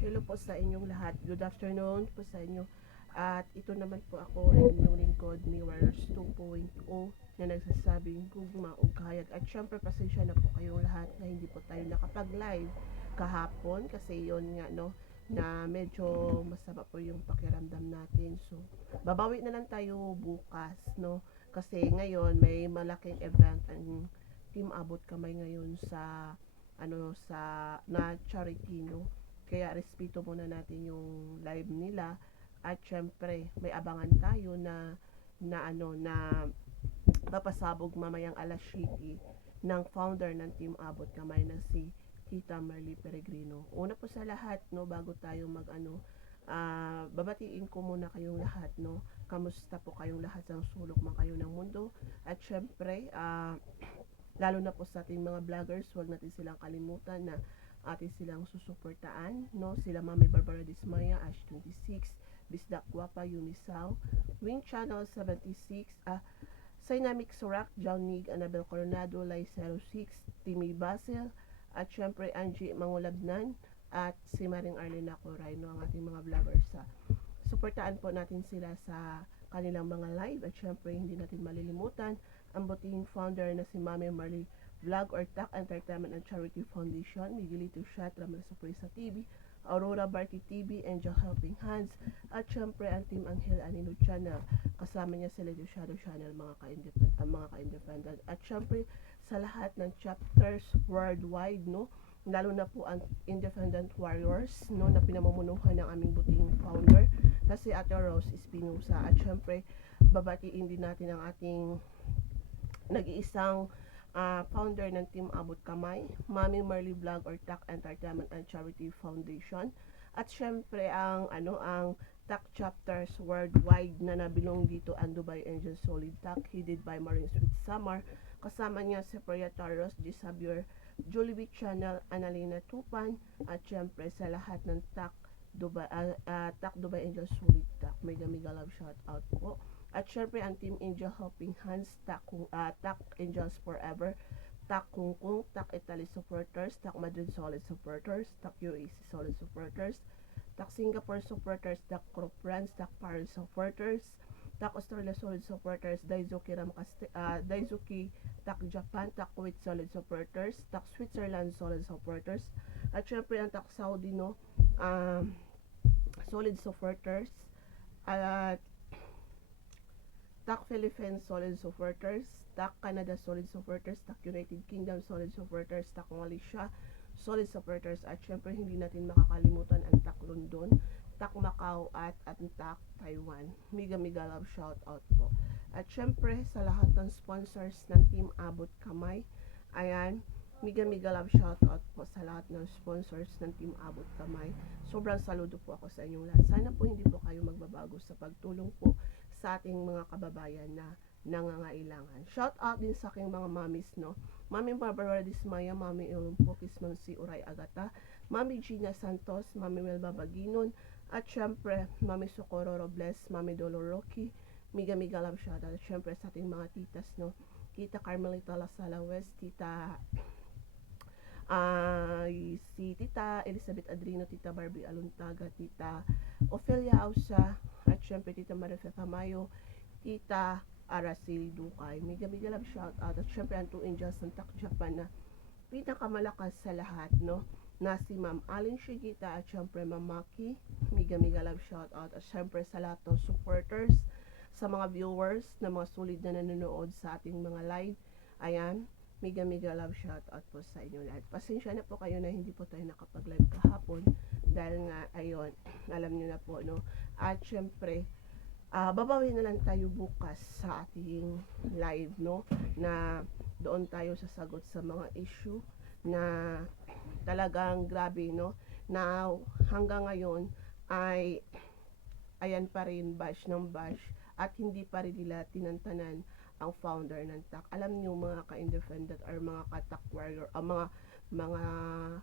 Hello po sa inyong lahat. Good afternoon po sa inyo. At ito naman po ako ang inyong lingkod, ni Warriors 2.0 na nagsasabing gugma o kahayag. At syempre pasensya na po kayong lahat na hindi po tayo nakapag-live kahapon kasi yon nga no na medyo masama po yung pakiramdam natin. So, babawi na lang tayo bukas, no? Kasi ngayon may malaking event ang Team Abot Kamay ngayon sa sa na charity, no? Kaya respeto muna natin yung live nila at syempre may abangan tayo na papasabog mamayang alas 7 ng founder ng Team Abot Kamay na si Tita Marley Peregrino. Una po sa lahat, no, bago tayo babatiin ko muna kayong lahat, no. Kamusta po kayong lahat sa sulok man kayo ng mundo? At syempre, lalo na po sa ating mga vloggers, huwag natin silang kalimutan na atin silang susuportaan, no? Sila Mami Barbara Dismaya, Ash 26, Bisdak Guapa, Unisao, Wing Channel 76, Dynamic Surak, Jaunig, Annabel Coronado, Lai 06, Timmy Basil, at syempre Angie Mangulabnan, at si Maring Arlena Coray, no? Ang ating mga vloggers. Suportaan po natin sila sa kanilang mga live at syempre hindi natin malilimutan ang buting founder na si Mami Marley Vlog or TAC Entertainment and Charity Foundation, Miguelito Shat, Ramon Sorpresa TV, Aurora Barty TV, Angel Helping Hands, at syempre ang Team Angel Anino Channel. Kasama niya si Lady Shadow Channel, mga ka-independent. At syempre sa lahat ng chapters worldwide, no? Lalo na po ang Independent Warriors, no, na pinamumunuhan ng aming buting founder na si Ate Rose Espinosa. At syempre babatiin din natin ang ating nag-iisang founder ng Team Abot Kamay, Mami Marley Vlog or TAC Entertainment and Charity Foundation. At syempre ang TAC chapters worldwide na nabilong dito ang Dubai Angel Solid TAC, headed by Marine Sweet Summer. Kasama niya si Priya Taros, G. Xavier, Jollibee Channel, Annalena Tupan, at syempre sa lahat ng TAC Dubai Angel Solid TAC. Mega love shout out po. At syempre ang Team Angel Helping Hands, TAC Angels Forever, TAC Kung Kung, TAC Italy Supporters, TAC Madrid Solid Supporters, TAC UAC Solid Supporters, TAC Singapore Supporters, TAC Group Brands, TAC Paris Supporters, TAC Australia Solid Supporters, Daisuki TAC Japan, TAC Kuwait Solid Supporters, TAC Switzerland Solid Supporters, at syempre ang TAC Saudi, no, Solid Supporters, at TAC Philippines Solid Supporters, TAC Canada Solid Supporters, TAC United Kingdom Solid Supporters, TAC Malaysia Solid Supporters, at syempre hindi natin makakalimutan ang TAC London, TAC Macau, at TAC Taiwan. Mega love shout out po. At syempre sa lahat ng sponsors ng Team Abot Kamay, ayan, mega love shout out po sa lahat ng sponsors ng Team Abot Kamay. Sobrang saludo po ako sa inyong lahat. Sana po hindi po kayo magbabago sa pagtulong po sa ating mga kababayan na nangangailangan. Shout out din sa aking mga mamis, no? Mami Barbara Dismaya, Mami Olumpokis, Mami Uray Agata, Mami Gina Santos, Mami Melba Baginon, at syempre Mami Socorro Robles, Mami Doloroki. Mega love shout out. At syempre sa ating mga titas, no? Tita Carmelita Lasala West, si Tita Elizabeth Adrino, Tita Barbie Aluntaga, Tita Ofelia Ausa, at syempre Tita Marife Tamayo, Tita Araceli Dukay. Mega love shout out. At syempre ang 2 Angels ng TAC Japan na pinakamalakas sa lahat, no, na si Ma'am Alin Shigita, at syempre Ma'am Maki. Mega love shout out. At syempre sa lahat ng supporters, sa mga viewers na mga sulit na nanonood sa ating mga live, ayan, mega love shout out po sa inyo lahat. Pasensya na po kayo na hindi po tayo nakapag-live kahapon dahil nga ayun, alam niyo na po, no. At syempre babawi na lang tayo bukas sa ating live, no, na doon tayo sasagot sa mga issue na talagang grabe, no, na hanggang ngayon ay ayan pa rin, bash ng bash, at hindi pa rin nila tinantanan ang founder ng TAC. Alam niyo mga ka-independent or mga ka-TAC warrior, mga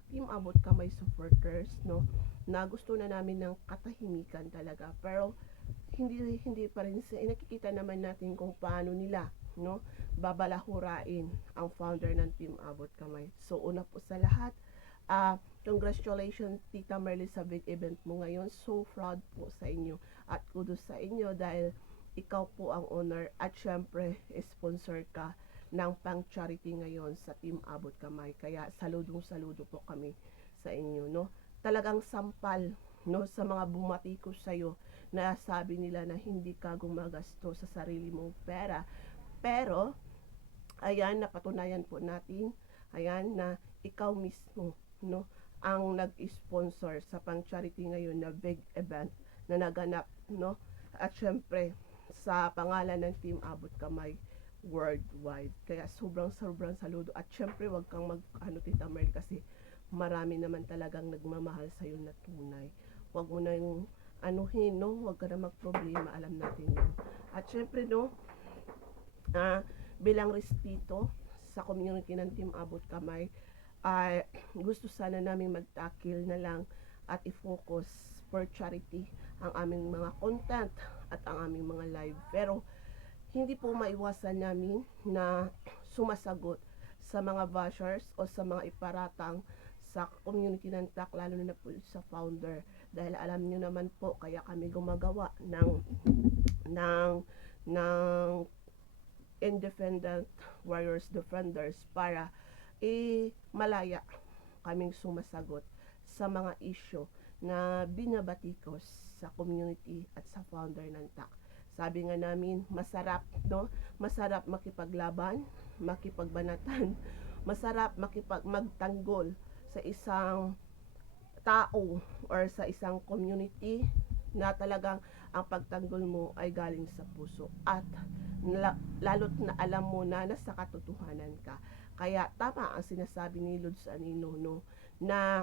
Team Abot Kamay supporters, no, na gusto na namin ng katahimikan talaga, pero hindi pa rin nakikita naman natin kung paano nila, no, babalahurain ang founder ng Team Abot Kamay. So una po sa lahat, congratulations Tita Merly sa big event mo ngayon. So proud po sa inyo at kudos sa inyo dahil ikaw po ang owner at syempre sponsor ka ng pang charity ngayon sa Team Abot Kamay. Kaya saludo po kami sa inyo, no? Talagang sampal, no, sa mga bumatikos sa iyo na sabi nila na hindi ka gumagasto sa sarili mong pera. Pero ayan, napatunayan po natin, ayan, na ikaw mismo, no, ang nag-sponsor sa pang-charity ngayon na big event na naganap, no, at syempre, sa pangalan ng Team Abot Kamay worldwide. Kaya sobrang saludo. At syempre, wag kang mag, Tita Merl, kasi marami naman talagang nagmamahal sa'yo na tunay. Wag mo na yung anuhin, no, wag ka na magproblema, alam natin yun. At syempre, no, bilang respeto sa community ng Team Abot Kamay, ay gusto sana namin magtakil na lang at i-focus for charity ang aming mga content at ang aming mga live. Pero hindi po maiwasan namin na sumasagot sa mga bashers o sa mga iparatang sa community ng TAC, lalo na po sa founder. Dahil alam nyo naman po, kaya kami gumagawa ng Independent Warriors Defenders para malaya kaming sumasagot sa mga issue na binabatikos sa community at sa founder ng TAC. Sabi nga namin, masarap, no? Masarap makipaglaban, makipagbanatan, masarap magtanggol sa isang tao or sa isang community na talagang ang pagtanggol mo ay galing sa puso at lalo't na alam mo na nasa katotohanan ka. Kaya tama ang sinasabi ni Lods Anino, no, na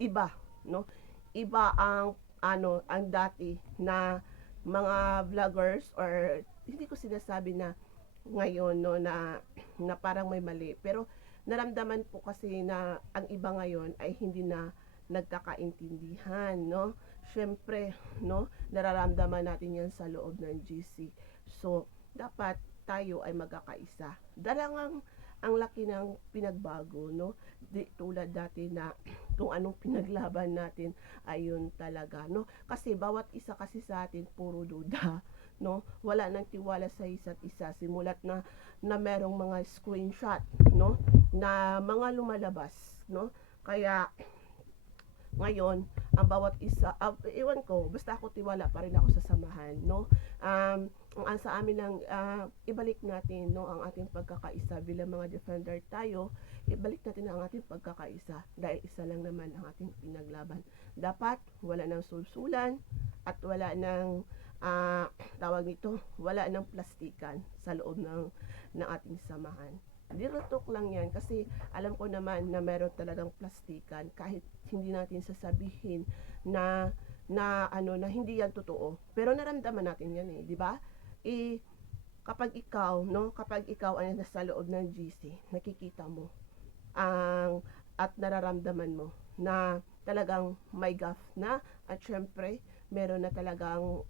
iba, no, iba ang ang dati na mga vloggers, or hindi ko sinasabi na ngayon, no, na parang may mali, pero naramdaman po kasi na ang iba ngayon ay hindi na nagkakaintindihan, no. Syempre, no, nararamdaman natin yan sa loob ng GC. So, dapat tayo ay magkakaisa. Dalangang ang laki ng pinagbago, no? Di tulad dati na kung anong pinaglaban natin ayun talaga, no? Kasi bawat isa kasi sa atin puro duda, no? Wala nang tiwala sa isa't isa, simulat na merong mga screenshot, no, na mga lumalabas, no? Kaya ngayon, ang bawat isa, iwan ko, basta ako tiwala pa rin ako sa samahan, no? Ang sa amin lang, ibalik natin, no, ang ating pagkakaisa bilang mga defender tayo, ibalik natin ang ating pagkakaisa dahil isa lang naman ang ating pinaglaban. Dapat wala nang sulsulan at wala nang tawag nito, wala nang plastikan sa loob ng ating samahan. Dirotok lang yan kasi alam ko naman na meron talagang plastikan kahit hindi natin sasabihin na hindi yan totoo. Pero naramdaman natin yan di ba? Kapag ikaw, no, kapag ikaw ay nasa loob ng GC, nakikita mo at nararamdaman mo na talagang may gaff na at syempre meron na talagang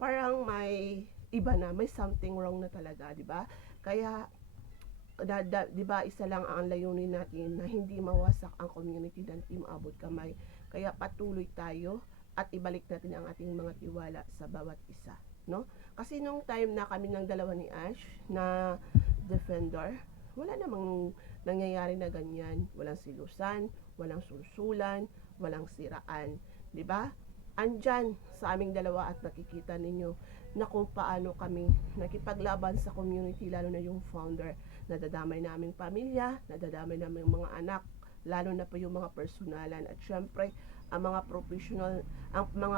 parang may iba na, may something wrong na talaga, di ba? Kaya di ba isa lang ang layunin natin na hindi mawasak ang community ng Team Abot Kamay. Kaya patuloy tayo at ibalik natin ang ating mga tiwala sa bawat isa, no? Kasi nung time na kami ng dalawa ni Ash na defender, wala namang nangyayari na ganyan. Walang silusan, walang sulsulan, walang siraan, di ba? Andyan sa aming dalawa at nakikita ninyo na kung paano kami nakipaglaban sa community, lalo na yung founder. Nadadamay naming pamilya, nadadamay naming mga anak, lalo na pa yung mga personalan at syempre ang mga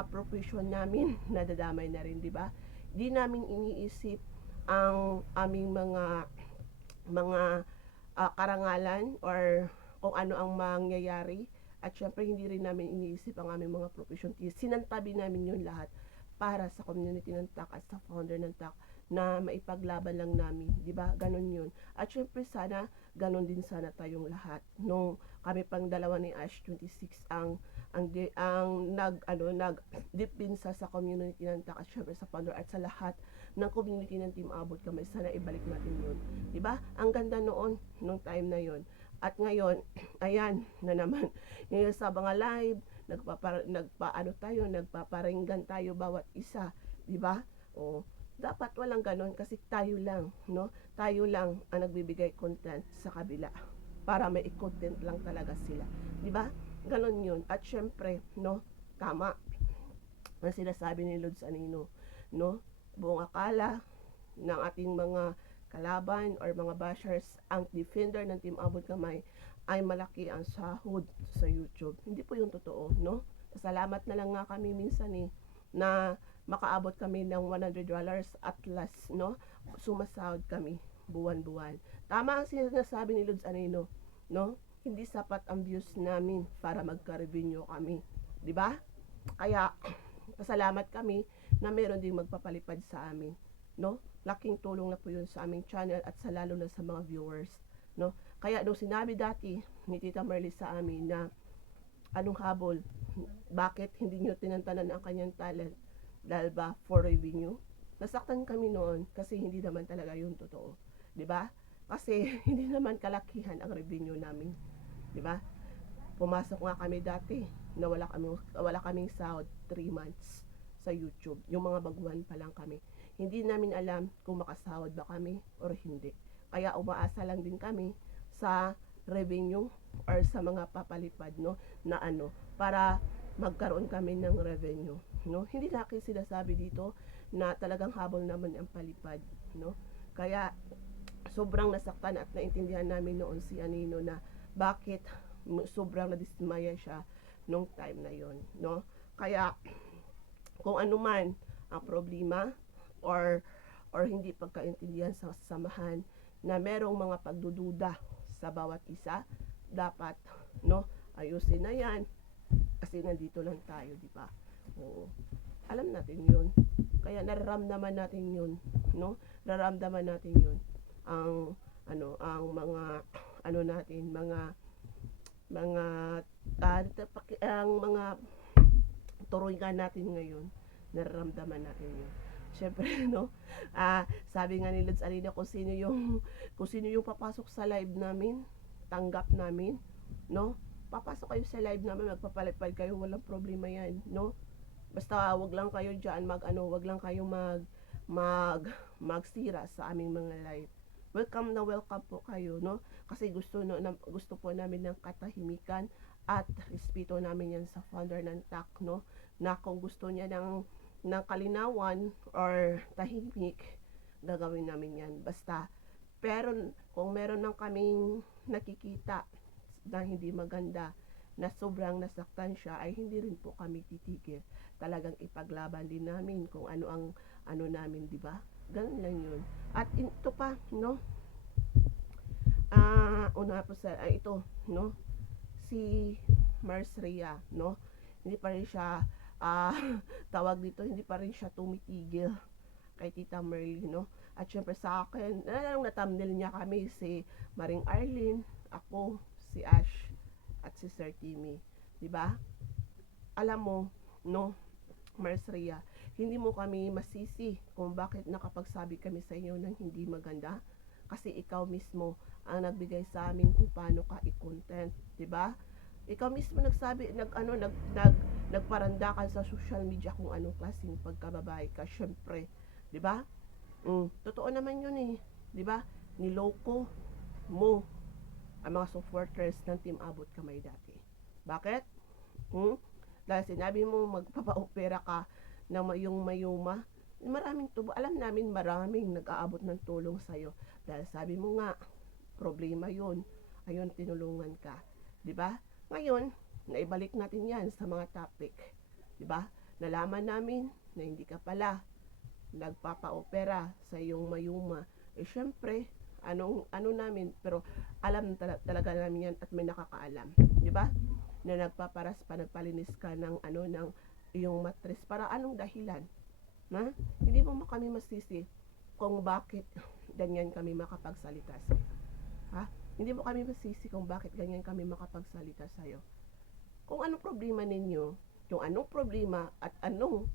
profession namin nadadamay na rin, di ba? Di namin iniisip ang aming mga karangalan or kung ano ang mangyayari at syempre hindi rin namin iniisip ang aming mga profession. Sinantabi namin yun lahat para sa community ng TAC at sa founder ng TAC na maipaglaban lang namin, di ba? Ganon yun. At syempre sana ganon din sana tayong lahat. Nung kami pang dalawa ni Ash 26 ang nagdipinsa sa community ng TAC at syempre sa founder at sa lahat ng community ng Team Abot Kamay, sana ibalik natin yun, di ba? Ang ganda noon nung time na yun. At ngayon, ayan na naman, ngayon sa mga live, nagpaparinggan tayo bawat isa, di ba? O, dapat walang ganon kasi tayo lang, no? Tayo lang ang nagbibigay content sa kabila para may content lang talaga sila, di ba? Ganon yun. At syempre, no, tama ang sinasabi ni Lods Anino, no? Buong akala ng ating mga kalaban or mga bashers ang defender ng Team Abot Kamay ay malaki ang sahod sa YouTube. Hindi po yung totoo, no? Salamat na lang nga kami minsan na makaabot kami ng $100 at last, no? Sumasahod kami buwan-buwan. Tama ang sinasabi ni Lods Anino, no? Hindi sapat ang views namin para magka-revenue kami, di ba? Kaya pasalamat kami na meron ding magpapalipad sa amin, no? Laking tulong na po yun sa aming channel at sa lalo na sa mga viewers, no? Kaya nung sinabi dati ni Tita Merly sa amin na anong habol, bakit hindi nyo tinantanan ang kanyang talent dahil ba for revenue, nasaktan kami noon kasi hindi naman talaga yun totoo, di ba? Kasi hindi naman kalakihan ang revenue namin, di ba? Pumasok nga kami dati na wala kaming sahod 3 months sa YouTube. Yung mga baguhan pa lang kami. Hindi namin alam kung makasahod ba kami or hindi. Kaya umaasa lang din kami sa revenue or sa mga papalipad, no, na ano, para magkaroon kami ng revenue, no. Hindi laki sinasabi dito na talagang habol naman ang palipad, no. Kaya sobrang nasaktan at naintindihan namin noon si Anino na bakit sobrang nadismaya siya nung time na yon, no? Kaya kung ano man ang problema or hindi pagkaintindihan sa samahan na merong mga pagdududa sa bawat isa, dapat, no, ayusin na yan kasi nandito lang tayo, di ba? Oo. Alam natin yun. Kaya nararamdaman natin yun, no? Nararamdaman natin yun. Ang mga natin, ang mga turuan natin ngayon, nararamdaman natin yun. Siyempre, no, sabi nga ni Lods Alina, kung sino yung papasok sa live namin, tanggap namin, no, papasok kayo sa live namin, magpapalipad kayo, walang problema yan, no. Basta wag lang kayo diyan wag lang kayo magsira sa aming mga live. Welcome na welcome po kayo, no? Kasi gusto po namin ng katahimikan at respeto namin yan sa founder ng TAC, no? Na kung gusto niya ng kalinawan or tahimik, gagawin namin yan. Basta, pero kung meron ng kaming nakikita na hindi maganda, na sobrang nasaktan siya, ay hindi rin po kami titigil. Talagang ipaglaban din namin kung ano ang namin, di ba? Ganun lang yun. At ito pa, no? Una po sa, ito, no? Si Marsria, no? Hindi pa rin siya, tawag dito, hindi pa rin siya tumitigil kay Tita Merly, no? At syempre sa akin, na-thumbnail niya kami, si Maring Arlene, ako, si Ash, at si Sir Timmy. Diba? Alam mo, no, Marsria, hindi mo kami masisi kung bakit nakapagsabi kami sa inyo ng hindi maganda. Kasi ikaw mismo ang nagbigay sa amin kung paano ka i-content. Diba? Ikaw mismo nagsabi, nagparanda ka sa social media kung anong klaseng pagkababae ka. Syempre, diba? Totoo naman yun eh. Diba? Niloko mo ang mga supporters ng Team Abot Kamay dati. Bakit? Dahil sinabi mo magpapa-opera ka na yung mayuma, maraming alam namin maraming nag-aabot ng tulong sa'yo. Dahil sabi mo nga, problema yun. Ayun, tinulungan ka. Diba? Ngayon, naibalik natin yan sa mga topic. Diba? Nalaman namin na hindi ka pala nagpapa-opera sa iyong mayuma. Eh, syempre, ano namin, pero alam talaga namin yan at may nakakaalam. Diba? Na nagpalinis ka ng ng iyong matres para anong dahilan, na hindi mo kami masisi kung bakit ganyan kami makapagsalita sa iyo, ha? Hindi mo kami masisi kung bakit ganyan kami makapagsalita sa iyo. Kung anong problema ninyo, yung anong problema at anong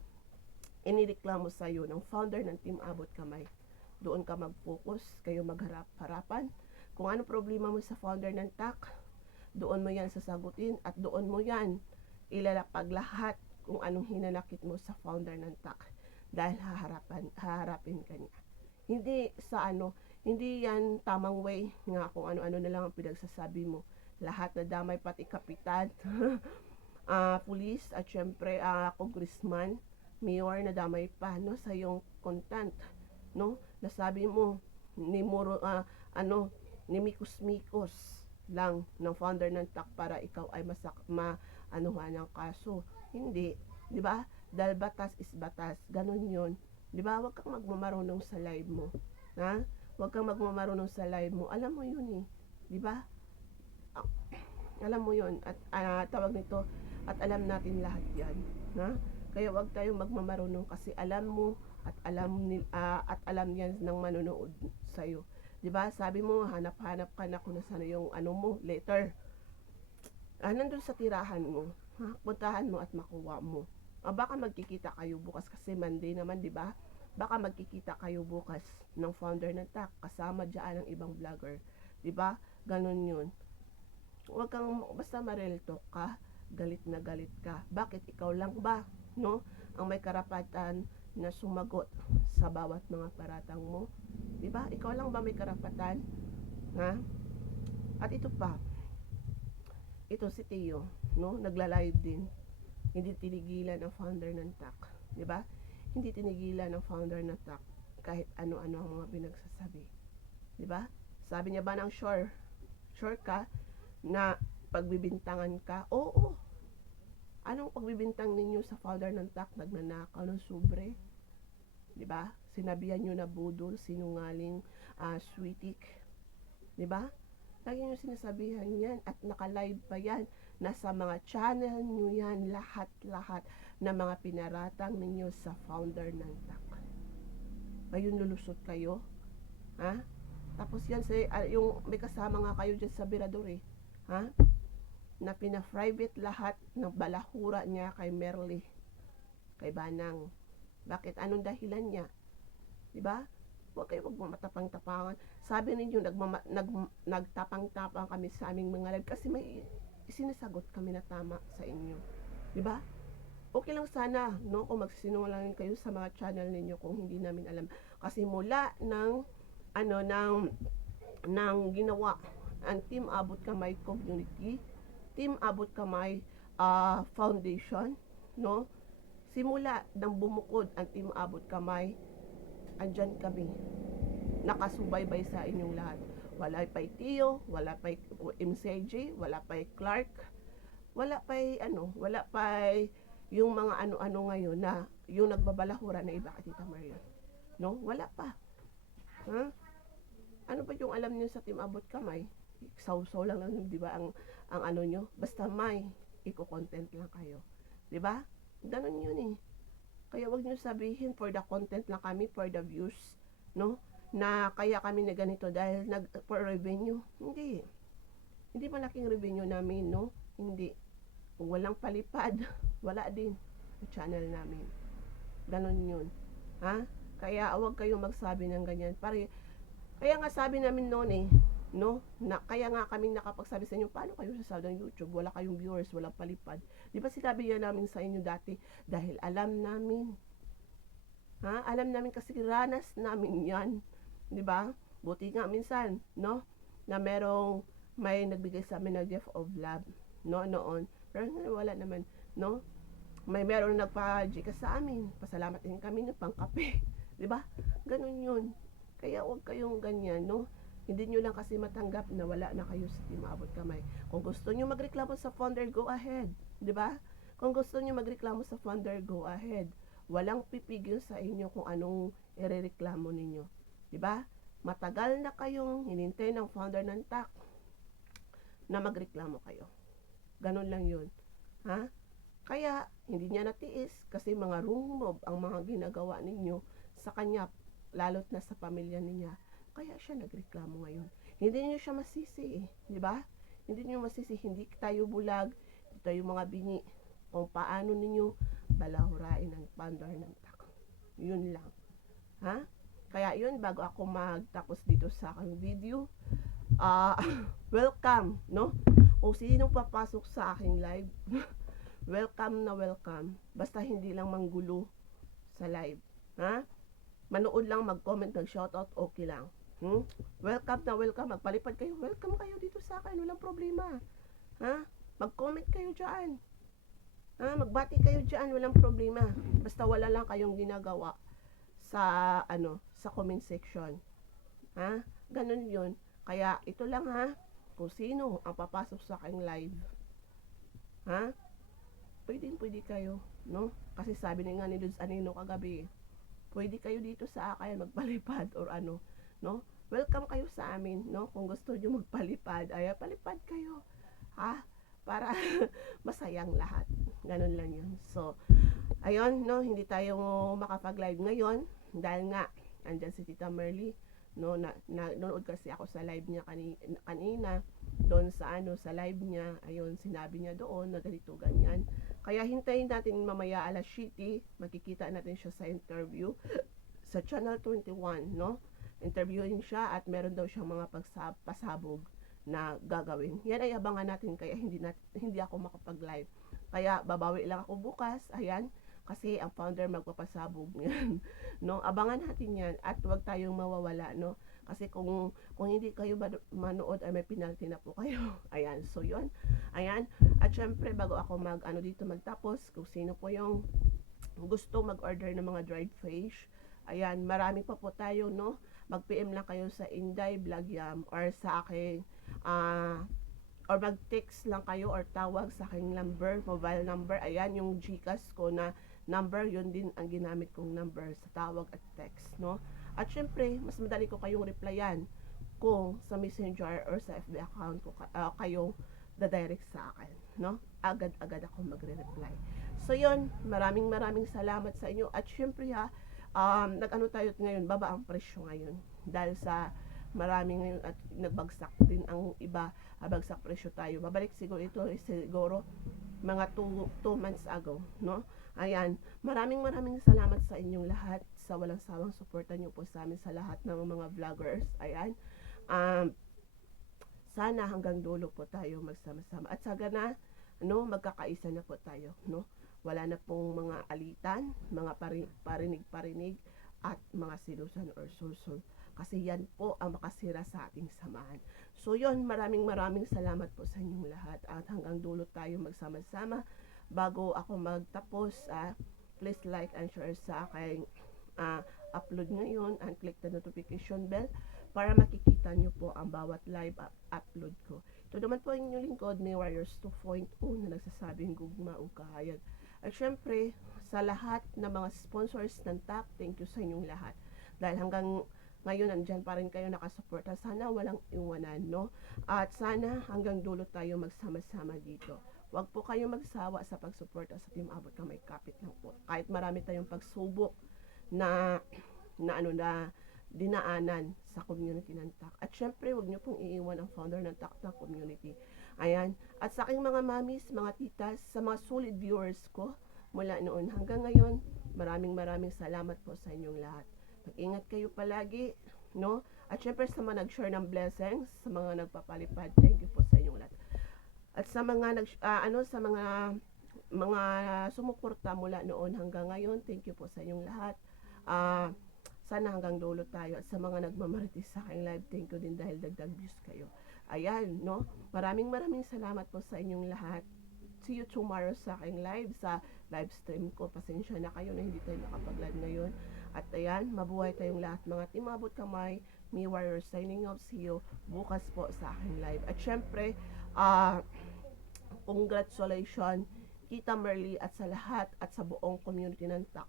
inireklamo sa iyo ng founder ng Team Abot Kamay, doon ka mag-focus, kayo magharap-harapan Kung ano problema mo sa founder ng TAC, doon mo yan sasagutin at doon mo yan ilalapag lahat kung anong hinanakit mo sa founder ng TAC dahil haharapin ka niya. Hindi sa hindi yan tamang way nga kung ano-ano na lang ang pinagsasabi mo. Lahat na damay, pati kapitan, pulis at syempre congressman, mayor na damay pa no sa yung content, no? Nasabi mo ni Moro ni Mikos-Mikos lang ng founder ng TAC para ikaw ay maanuhan ng kaso. Hindi, 'di ba? Dahil batas is batas. Ganun 'yon. 'Di ba? Huwag kang magmamarunong sa live mo. Ha? Huwag kang magmamarunong sa live mo. Alam mo 'yun eh. 'Di ba? Alam mo 'yun at tawag nito at alam natin lahat 'yan. Ha? Kaya huwag tayong magmamarunong kasi alam mo at alam niyan ng manonood sa iyo. 'Di ba? Sabi mo hanap-hanap ka na kung nasaan yung mo, letter. Nandun sa tirahan mo. Ha? Puntahan mo at makuha mo. Baka magkikita kayo bukas kasi Monday naman, 'di ba? Baka magkikita kayo bukas ng founder ng TAC kasama diyan ng ibang vlogger, 'di ba? Ganun 'yun. Huwag kang basta ma-real talk ka, galit na galit ka. Bakit ikaw lang ba, no? Ang may karapatan na sumagot sa bawat mga paratang mo. 'Di ba? Ikaw lang ba may karapatan? Ha? At ito pa. Ito si Tio, no? Nagla-live din. Hindi tinigilan ang founder ng TAC, 'di ba? Hindi tinigilan ng founder ng TAC kahit ano-ano ang mga pinagsasabi. 'Di ba? Sabi niya ba ng sure ka na pagbibintangan ka? Oo. Anong pagbibintang ninyo sa founder ng TAC? Nagnanakaw ng sobre? 'Di ba? Sinabihan niyo na budol, sinungaling, sweetik. 'Di ba? Lagi niyo sinasabihan 'yan at naka-live pa 'yan. Nasa mga channel niyo 'yan, lahat-lahat na mga pinaratang ninyo sa founder ng TAC. Ngayon lulusot kayo? Ha? Tapos yan yung may kasama nga kayo dyan sa Birador eh. Ha? Na pina-private lahat ng balahura niya kay Merly, kay Banang. Bakit? Anong dahilan niya? 'Di ba? Huwag kayo magmamatapang-tapangan. Sabi ninyo nagtapang-tapang kami sa aming mga live kasi may sinasagot kami na tama sa inyo. 'Di ba? Okay lang sana, no, kung magsisinungaling kayo sa mga channel ninyo kung hindi namin alam. Kasi mula ng ginawa ang Team Abot Kamay Community, Team Abot Kamay Foundation, no? Simula nang bumukod ang Team Abot Kamay, andyan kami. Nakasubaybay sa inyong lahat. Wala pa'y Tio, wala pa'y MCJ, wala pa'y Clark, wala pa'y yung mga ano-ano ngayon na yung nagbabalahura na iba kay Tita Marian. No? Wala pa. Ha? Ano ba yung alam niyo sa Team Abot Kamay? Saw-saw lang 'di ba ang ano niyo? Basta may iko-content lang kayo. 'Di ba? Ganun 'yun eh. Kaya wag niyo sabihin for the content lang kami, for the views, no? Na kaya kami na ganito dahil for revenue. Hindi. Hindi malaking revenue namin, no? Hindi. Kung walang palipad, wala din sa channel namin. Ganon yun. Ha? Kaya huwag kayong magsabi ng ganyan. Kaya nga sabi namin noon eh, no? Kaya nga kaming nakapagsabi sa inyo, paano kayo sasahod ng YouTube? Wala kayong viewers, walang palipad. Di ba sinabi yan namin sa inyo dati? Dahil alam namin. Ha? Alam namin kasi ranas namin yan. Di ba? Buti nga minsan, no? Na may nagbigay sa amin na gift of love, no? Noon. Pero wala naman, no? Meron nagpa-Gcash sa amin. Pasalamat din kami ng pangkape. 'Di ba? Ganun 'yun. Kaya huwag kayong ganyan, no? Hindi nyo lang kasi matanggap na wala na kayo sa Team Abot Kamay. Kung gusto nyo magreklamo sa founder, go ahead. 'Di ba? Kung gusto nyo magreklamo sa founder, go ahead. Walang pipigil sa inyo kung anong irereklamo ninyo. 'Di ba? Matagal na kayong hinintay ng founder ng TAC na magreklamo kayo. Ganun lang yun. Ha? Kaya, hindi niya natiis kasi mga wrong move ang mga ginagawa ninyo sa kanya, lalo't na sa pamilya niya. Kaya siya nagreklamo ngayon. Hindi niyo siya masisi eh. Di ba? Hindi niyo masisi. Hindi tayo bulag. Hindi tayo mga bingi. Kung paano ninyo balahurain ang founder ng TAC. Yun lang. Ha? Kaya yun, bago ako magtapos dito sa aking video, ah, welcome, no? Kung sinong papasok sa aking live, welcome na welcome. Basta hindi lang manggulo sa live. Ha? Manood lang, mag-comment, mag-shoutout, okay lang. Welcome na welcome. Magpalipad kayo. Welcome kayo dito sa akin. Walang problema. Ha? Mag-comment kayo dyan. Ha? Magbati kayo dyan. Walang problema. Basta wala lang kayong ginagawa sa, sa comment section. Ha? Ganun yun. Kaya, ito lang ha. Kung sino ang papasok sa aking live. Ha? Pwede kayo. No? Kasi sabi nga ni Lods Anino kagabi, pwede kayo dito sa akin magpalipad or ano, no? Welcome kayo sa amin, no? Kung gusto niyo magpalipad, ay palipad kayo. Ha? Para masayang lahat. Ganun lang 'yun. So, ayun, no, hindi tayo makapag-live ngayon dahil nga andyan si Tita Merly, no, nanonood kasi ako sa live niya kanina doon sa sa live niya, ayun, sinabi niya doon na ganito ganyan. Kaya hintayin natin mamaya alas 7, makikita natin siya sa interview sa Channel 21, no? Interviewin siya at meron daw siyang mga pasabog na gagawin. Yan ay abangan natin kaya hindi ako makapag-live. Kaya babawi lang ako bukas, ayan, kasi ang founder magpapasabog niyan. No, abangan natin 'yan at 'wag tayong mawawala, no? Kasi kung hindi kayo manood ay may penalty na po kayo. Ayan, so 'yon. Ayan. At syempre bago ako dito magtapos, kung sino po yung gusto mag-order ng mga dried fish, ayan, marami pa po tayo, no? Mag-PM lang kayo sa Inday Vlog Yam or sa aking or mag-text lang kayo or tawag sa aking number, mobile number. Ayan, yung GCash ko na number, yun din ang ginamit kong number sa tawag at text, no? At syempre, mas madali ko kayong replyan kung sa Messenger or sa FB account ko kayong da-direct sa akin, no? Agad-agad ako magre-reply. So yun, maraming salamat sa inyo. At syempre ha, nag-ano tayo ngayon, baba ang presyo ngayon. Dahil sa marami ngayon at nagbagsak din ang iba, bagsak presyo tayo. Babalik siguro ito, siguro mga 2 months ago, no? Ayan, maraming salamat sa inyong lahat sa walang sawang suporta nyo po sa amin sa lahat ng mga vloggers. Ayan, sana hanggang dulo po tayo magsama-sama at sana no, magkakaisa na po tayo, no? Wala na pong mga alitan, mga parinig-parinig at mga silusan or sulsul. Kasi yan po ang makasira sa ating samahan. So yun, maraming salamat po sa inyong lahat at hanggang dulo tayo magsama-sama. Bago ako magtapos, please like and share sa aking upload ngayon and click the notification bell para makikita nyo po ang bawat live upload ko. Ito naman po ang inyong lingkod, May Warriors 2.0 na nagsasabing gugma o kahayag. At syempre, sa lahat ng mga sponsors ng TAP, thank you sa inyong lahat. Dahil hanggang ngayon, nandyan pa rin kayo nakasuporta. Sana walang iwanan, no? At sana hanggang dulo tayo magsama-sama dito. Huwag po kayo magsawa sa pagsuporta sa Team Abot Kamay Kapit lang po. Kahit marami tayong pagsubok na dinaanan sa community ng TAC. At syempre, huwag niyo pong iiwan ang founder ng TAC na community. Ayan. At sa aking mga mamis, mga titas, sa mga solid viewers ko, mula noon hanggang ngayon, maraming salamat po sa inyong lahat. Mag-ingat kayo palagi, no? At syempre sa mga nag-share ng blessings, sa mga nagpapalipad, thank you po sa inyong lahat. At sa mga sa mga sumuporta mula noon hanggang ngayon, thank you po sa inyong lahat. Sana hanggang dulo tayo. At sa mga nagmamaritis sa aking live, thank you din dahil dagdag views kayo. Ayan, no? Maraming salamat po sa inyong lahat. See you tomorrow sa aking live, sa live stream ko. Pasensya na kayo na hindi tayo nakapag-live ngayon. At ayan, mabuhay tayong lahat. Mga Team Abot Kamay, Me Warrior signing off. See you bukas po sa aking live. At syempre, congratulations Tita Merly at sa lahat at sa buong community ng TAC.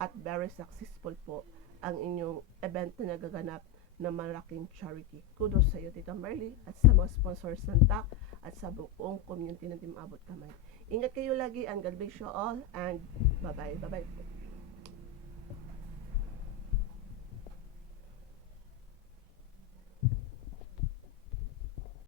At very successful po ang inyong event na nagaganap na malaking charity. Kudos sa iyo, Tita Merly, at sa mga sponsors ng TAC at sa buong community ng Team Abot Kamay. Ingat kayo lagi and God bless you all and bye-bye. Bye-bye.